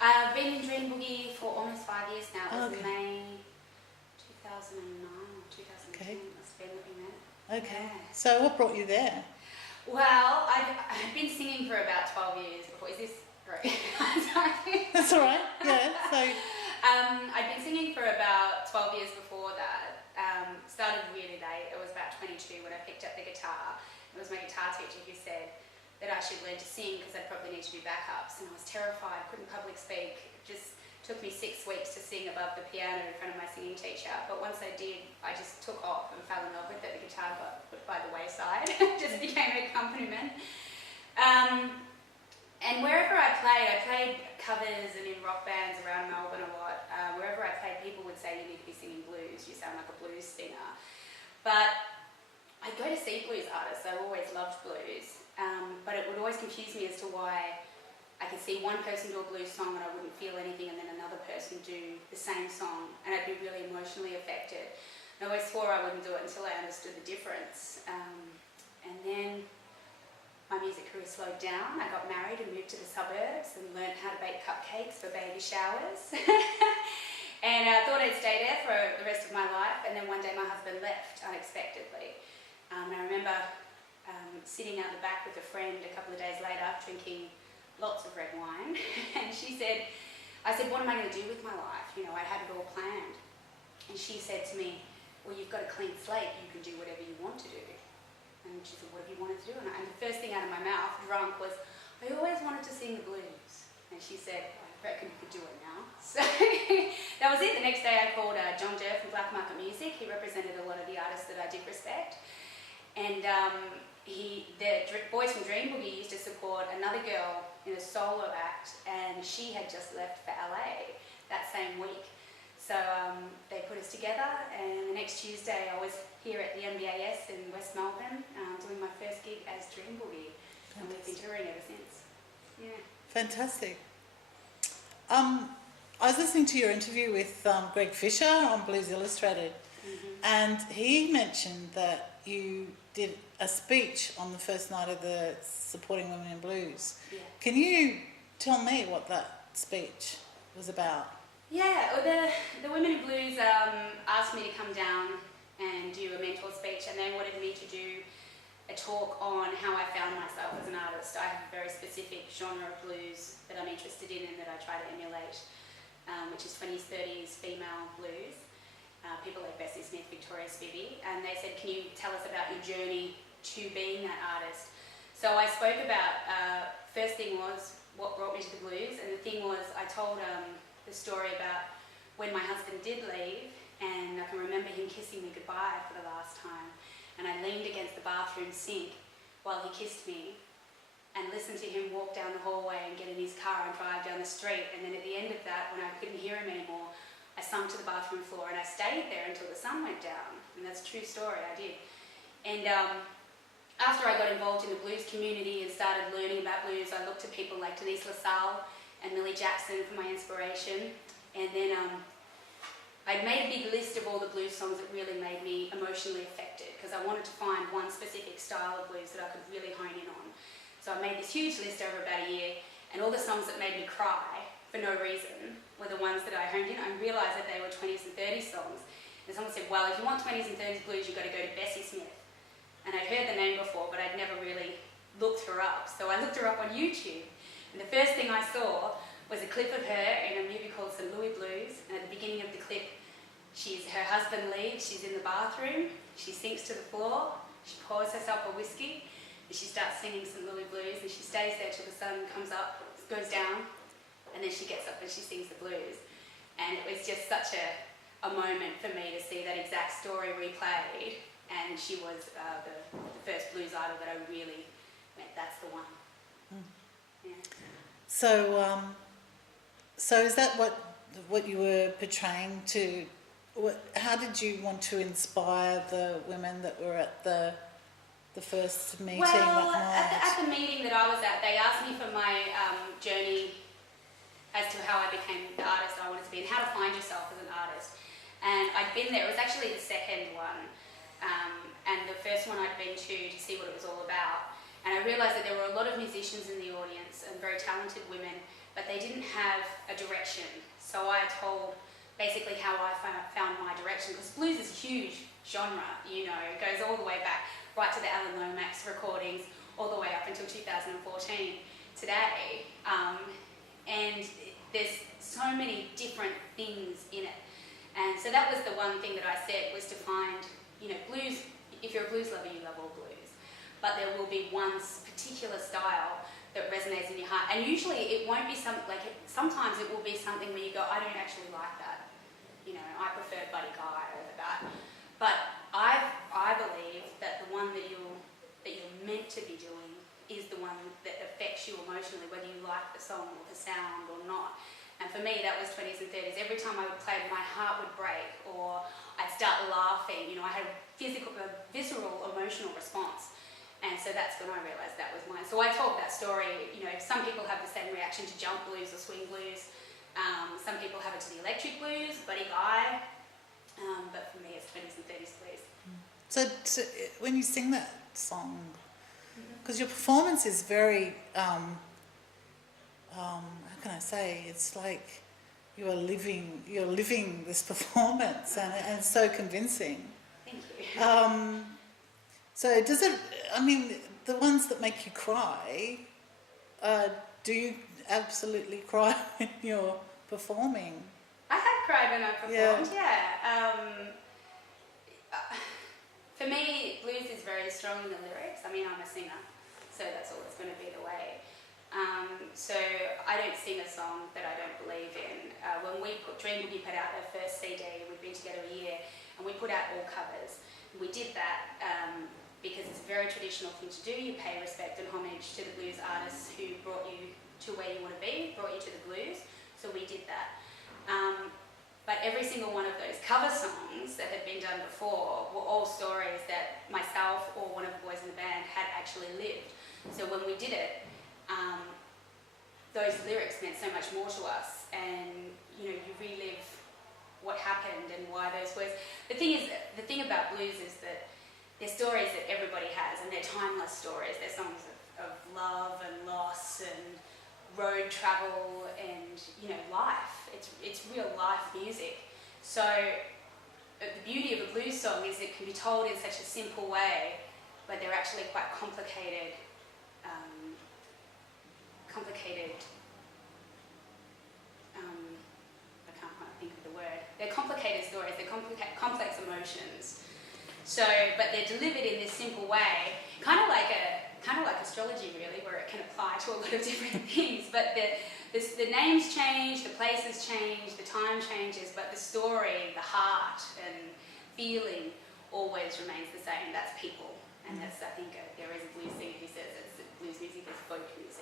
I've been in Dream Boogie for almost 5 years now. It was Okay. May 2009 or 2010. Okay. It's been that we met. Okay. Yeah. So what brought you there? Well, I've been singing for about 12 years before. Is this right? Sorry. That's all right. Yeah. So I'd been singing for about 12 years before that. Started really late. It was about 22 when I picked up the guitar. It was my guitar teacher who said that I should learn to sing because I'd probably need to do backups, and I was terrified, couldn't public speak. It just took me 6 weeks to sing above the piano in front of my singing teacher, but once I did, I just took off and fell in love with it. The guitar got put by the wayside, just became an accompaniment. And wherever I played covers and in rock bands around Melbourne a lot. Wherever I played, people would say, you need to be singing blues, you sound like a blues singer. But I'd go to see blues artists. I always loved blues, but it would always confuse me as to why I could see one person do a blues song and I wouldn't feel anything, and then another person do the same song and I'd be really emotionally affected. And I always swore I wouldn't do it until I understood the difference. And then my music career slowed down. I got married and moved to the suburbs and learned how to bake cupcakes for baby showers. And I thought I'd stay there for the rest of my life, and then one day my husband left unexpectedly. And I remember sitting out the back with a friend a couple of days later drinking lots of red wine, and I said, what am I going to do with my life? You know, I had it all planned. And she said to me, well, you've got a clean slate, you can do whatever you want to do. And she said, what have you wanted to do? And the first thing out of my mouth, drunk, was, I always wanted to sing the blues. And she said, I reckon you could do it now. So that was it. The next day I called John Durr from Black Market Music. He represented a lot of the artists that I did respect. And the boys from Dream Boogie used to support another girl in a solo act, and she had just left for LA that same week. So they put us together, and the next Tuesday I was here at the MBAS in West Melbourne doing my first gig as Dream Boogie. Fantastic. And we've been touring ever since. Yeah. fantastic. I was listening to your interview with Greg Fisher on Blues Illustrated, and he mentioned that you did a speech on the first night of the Supporting Women in Blues. Yeah. Can you tell me what that speech was about? Yeah, well, the Women in Blues asked me to come down and do a mentor speech, and they wanted me to do a talk on how I found myself as an artist. I have a very specific genre of blues that I'm interested in and that I try to emulate, which is 20s, 30s female blues. People like Bessie, Victoria Spivey, and they said, can you tell us about your journey to being that artist? So I spoke about, first thing was what brought me to the blues, and the thing was I told the story about when my husband did leave, and I can remember him kissing me goodbye for the last time, and I leaned against the bathroom sink while he kissed me and listened to him walk down the hallway and get in his car and drive down the street, and then at the end of that, when I couldn't hear him anymore, I sunk to the bathroom floor and I stayed there until the sun went down, and that's a true story, I did. And after I got involved in the blues community and started learning about blues, I looked to people like Denise LaSalle and Millie Jackson for my inspiration, and then I made a big list of all the blues songs that really made me emotionally affected, because I wanted to find one specific style of blues that I could really hone in on. So I made this huge list over about a year, and all the songs that made me cry for no reason were the ones that I honed in. I realised that they were 20s and 30s songs. And someone said, well, if you want 20s and 30s blues, you've got to go to Bessie Smith. And I'd heard the name before, but I'd never really looked her up. So I looked her up on YouTube. And the first thing I saw was a clip of her in a movie called St. Louis Blues. And at the beginning of the clip, her husband leaves, she's in the bathroom, she sinks to the floor, she pours herself a whiskey, and she starts singing St. Louis Blues, and she stays there till the sun comes up, goes down, and then she gets up and she sings the blues. And it was just such a moment for me to see that exact story replayed, and she was the first blues idol that I really went, that's the one. Yeah. So is that what you were portraying to? How did you want to inspire the women that were at the first meeting well, that night? At the meeting that I was at, they asked me for my journey as to how I became the artist I wanted to be and how to find yourself as an artist. And I'd been there, it was actually the second one, and the first one I'd been to see what it was all about. And I realised that there were a lot of musicians in the audience and very talented women, but they didn't have a direction. So I told basically how I found my direction, because blues is a huge genre, you know, it goes all the way back right to the Alan Lomax recordings, all the way up until 2014 today. And there's so many different things in it. And so that was the one thing that I said, was to find, you know, blues, if you're a blues lover, you love all blues. But there will be one particular style that resonates in your heart. And usually it won't be sometimes it will be something where you go, I don't actually like that. You know, I prefer Buddy Guy over that. But I believe that the one that you're meant to be doing is the one that affects you emotionally, whether you like the song or the sound or not. And for me, that was 20s and 30s. Every time I would play, my heart would break, or I'd start laughing. You know, I had a visceral, emotional response. And so that's when I realised that was mine. So I told that story. You know, some people have the same reaction to jump blues or swing blues. Some people have it to the electric blues, Buddy Guy. But for me, it's 20s and 30s blues. So when you sing that song, because your performance is very, how can I say, it's like you're living this performance, and it's so convincing. Thank you. So does it, I mean, the ones that make you cry, do you absolutely cry when you're performing? I have cried when I performed, yeah. For me, blues is very strong in the lyrics. I mean, I'm a singer, so that's always going to be the way. So I don't sing a song that I don't believe in. When Dream Boogie put out their first CD, we've been together a year, and we put out all covers. We did that because it's a very traditional thing to do. You pay respect and homage to the blues artists who brought you to where you want to be, brought you to the blues. So we did that. But every single one of those cover songs that had been done before were all stories that myself or one of the boys in the band had actually lived. So when we did it, those lyrics meant so much more to us, and you know, you relive what happened and why those words. The thing about blues is that they're stories that everybody has, and they're timeless stories. They're songs of love and loss and road travel and, you know, life. It's real life music. So the beauty of a blues song is it can be told in such a simple way, but they're actually quite complicated. I can't quite think of the word. They're complicated stories. They're complex emotions. So, but they're delivered in this simple way, kind of like astrology, really, where it can apply to a lot of different things. But the names change, the places change, the time changes, but the story, the heart and feeling always remains the same. That's people, and that's, I think, there is a blues singer who says that blues music is folk music.